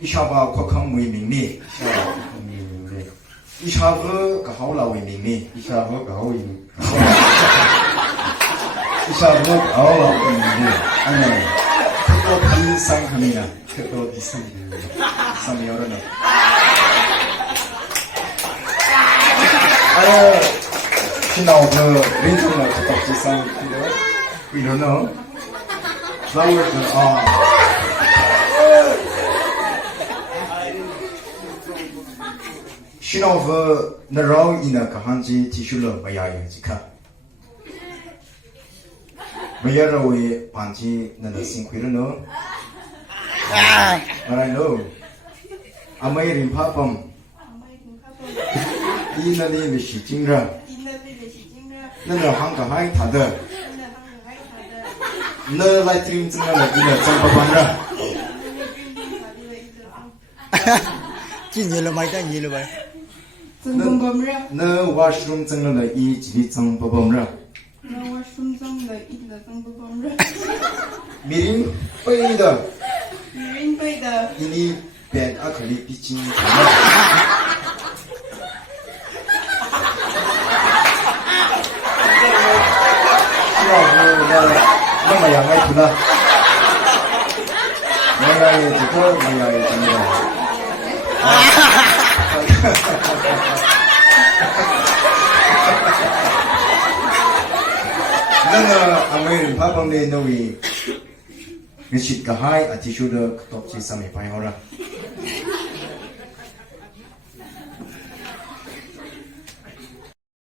Ich habe Kokam Winning. Ich habe Kaula Winning. Ich habe Gauin. Ich habe Kaula Winning. Keto Sankamina. Keto Sankamina. Samiorana. Genau, Winter Keto Sankamina. We don't know. Flower. 신호부 너로 이나 가한지 티슈러 마야야 지카 마야로의 반지 너는 싱퀴르노 알아요 아마이린 파범 이나리 미시 징라 너는 한가 하이 타더 너 라이트림 증나라 이나 장바반라 진일로 말다 일로 말 Nơ washroom chẳng là y chỉ chẳng bao bông ra. Nơ washroom chẳng là y là chẳng bao bông ra. Mirin bây giờ. Mirin bây giờ. Ini bed akali pitching. Nó mà yang ngay thula. Nó ngay chỉ có mà yang chỉ là. Nâng American Papa Nê Nôi Người xịt cả hai ở thị trường được tập chỉ sang mấy bài họ ra